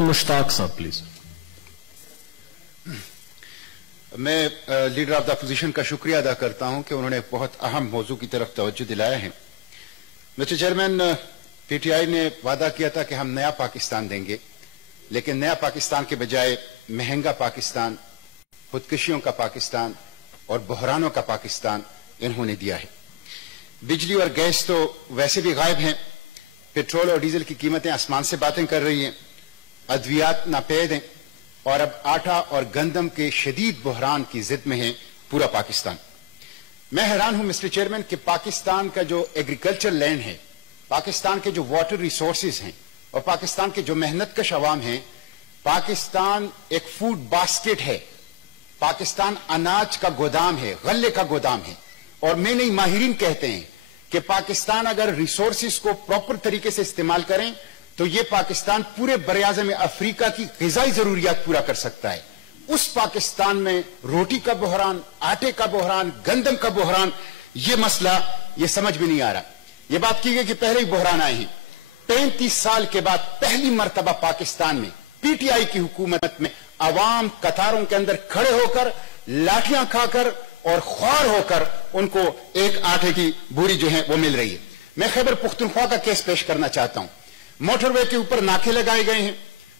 मुश्ताक साहब प्लीज। मैं leader of the opposition का शुक्रिया अदा करता हूं कि उन्होंने बहुत अहम मौजू की तरफ तवज्जो दिलाया है। मिस्टर चेयरमैन, पीटीआई ने वादा किया था कि हम नया पाकिस्तान देंगे, लेकिन नया पाकिस्तान के बजाय महंगा पाकिस्तान, खुदकुशियों का पाकिस्तान और बहरानों का पाकिस्तान इन्होंने दिया है। बिजली और गैस तो वैसे भी गायब हैं, पेट्रोल और डीजल की कीमतें आसमान से बातें कर रही हैं, अद्वियात नापेद हैं और अब आटा और गंदम के शदीद बहरान की जिद में है पूरा पाकिस्तान। मैं हैरान हूं मिस्टर चेयरमैन कि पाकिस्तान का जो एग्रीकल्चर लैंड है, पाकिस्तान के जो वाटर रिसोर्सेज हैं और पाकिस्तान के जो मेहनतकश अवाम हैं, पाकिस्तान एक फूड बास्केट है, पाकिस्तान अनाज का गोदाम है, गल्ले का गोदाम है। और मैं नहीं, माहिरीन कहते हैं कि पाकिस्तान अगर रिसोर्सेज को प्रॉपर तरीके से इस्तेमाल करें तो ये पाकिस्तान पूरे बरआज़म अफ्रीका की ग़िज़ाई ज़रूरियात पूरा कर सकता है। उस पाकिस्तान में रोटी का बहरान, आटे का बहरान, गंदम का बहरान, ये मसला ये समझ में नहीं आ रहा। ये बात की गई कि पहले ही बहरान आए हैं। 35 साल के बाद पहली मर्तबा पाकिस्तान में पीटीआई की हुकूमत में अवाम कतारों के अंदर खड़े होकर लाठियां खाकर और ख्वार होकर उनको एक आटे की बोरी जो है वो मिल रही है। मैं खैबर पुख्तनख्वा का केस पेश करना चाहता हूं। मोटरवे के ऊपर नाके लगाए गए हैं,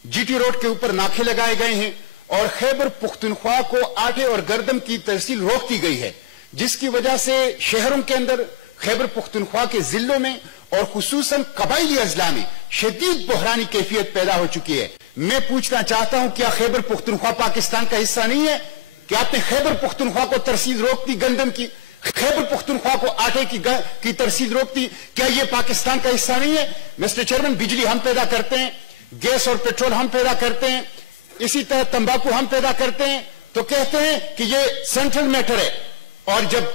जीटी रोड के ऊपर नाके लगाए गए हैं और खैबर पुख्तनख्वा को आटे और गंदम की तहसील रोक दी गई है, जिसकी वजह से शहरों के अंदर खैबर पुख्तनख्वा के जिलों में और खुसूसन कबायली अजला में शदीद बहरानी कैफियत पैदा हो चुकी है। मैं पूछना चाहता हूं, क्या खैबर पुख्तनख्वा पाकिस्तान का हिस्सा नहीं है? क्या आपने खैबर पुख्तनख्वा को तरसील रोक दी गंदम की, खैबर पुख्तनख्वा को आटे की तरसील रोक दी? क्या यह पाकिस्तान का हिस्सा नहीं है? मिस्टर चेयरमैन, बिजली हम पैदा करते हैं, गैस और पेट्रोल हम पैदा करते हैं, इसी तरह तंबाकू हम पैदा करते हैं, तो कहते हैं कि यह सेंट्रल मैटर है। और जब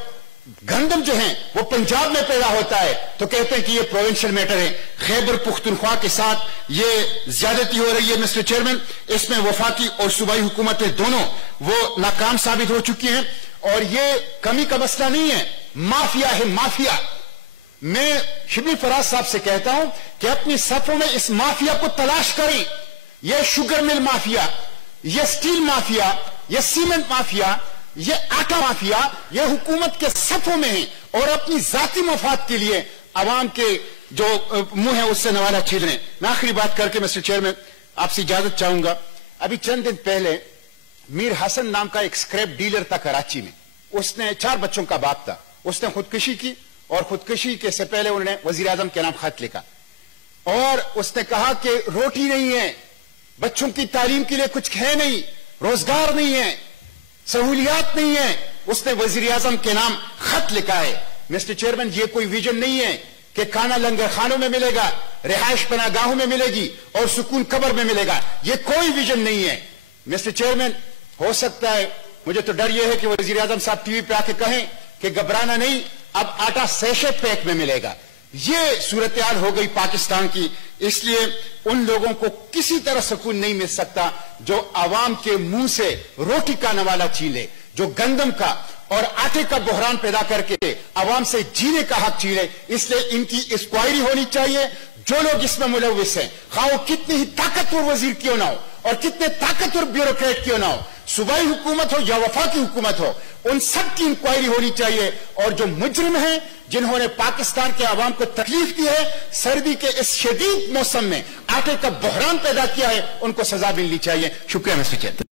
गंदम जो है वो पंजाब में पैदा होता है तो कहते हैं कि ये प्रोविंशियल मैटर है। खैबर पुख्तनख्वा के साथ ये ज्यादती हो रही है मिस्टर चेयरमैन। इसमें वफाकी और सूबाई हुकूमतें दोनों वो नाकाम साबित हो चुकी हैं और ये कमी का मसला नहीं है, माफिया है, माफिया। मैं शिबली फराज साहब से कहता हूं कि अपनी सफों में इस माफिया को तलाश करें। यह शुगर मिल माफिया, यह स्टील माफिया, यह सीमेंट माफिया, ये आटा माफिया, ये हुकूमत के सफों में है और अपनी जाती मफाद के लिए अवाम के जो मुंह है उससे नवाला छीन रहे हैं। मैं आखिरी बात करके मिस्टर चेयरमैन आपसे इजाजत चाहूंगा। अभी चंद दिन पहले मीर हसन नाम का एक स्क्रैप डीलर था कराची में, उसने 4 बच्चों का बाप था, उसने खुदकुशी की और खुदकुशी के से पहले उन्होंने वजीर आजम के नाम खत लिखा और उसने कहा कि रोटी नहीं है, बच्चों की तालीम के लिए कुछ है नहीं, रोजगार नहीं है, सहूलियात नहीं है। उसने वजीर आजम के नाम खत लिखा है। मिस्टर चेयरमैन, ये कोई विजन नहीं है कि खाना लंगर खानों में मिलेगा, रिहाइश पनागाहों में मिलेगी और सुकून कब्र में मिलेगा। ये कोई विजन नहीं है मिस्टर चेयरमैन। हो सकता है, मुझे तो डर यह है कि वजीर आजम साहब टीवी पे आके कहें कि घबराना नहीं, अब आटा सैशे पैक में मिलेगा। ये सूरत हाल हो गई पाकिस्तान की। इसलिए उन लोगों को किसी तरह सुकून नहीं मिल सकता जो आवाम के मुंह से रोटी का नवाला छीन ले, जो गंदम का और आटे का बहरान पैदा करके आवाम से जीने का हक छीन ले। इसलिए इनकी इंक्वायरी होनी चाहिए। जो लोग इसमें मुलविस हैं, खाओ कितनी ही ताकतवर वजीर क्यों ना हो और कितने ताकतवर ब्यूरोक्रेट क्यों ना हो, सूबाई हुकूमत हो या वफाकी हुकूमत हो, उन सब की इंक्वायरी होनी चाहिए। और जो मुजरिम हैं, जिन्होंने पाकिस्तान के आवाम को तकलीफ दी है, सर्दी के इस शदीद मौसम में आटे का बहरान पैदा किया है, उनको सजा मिलनी चाहिए। शुक्रिया मिस्टर चेयरमैन।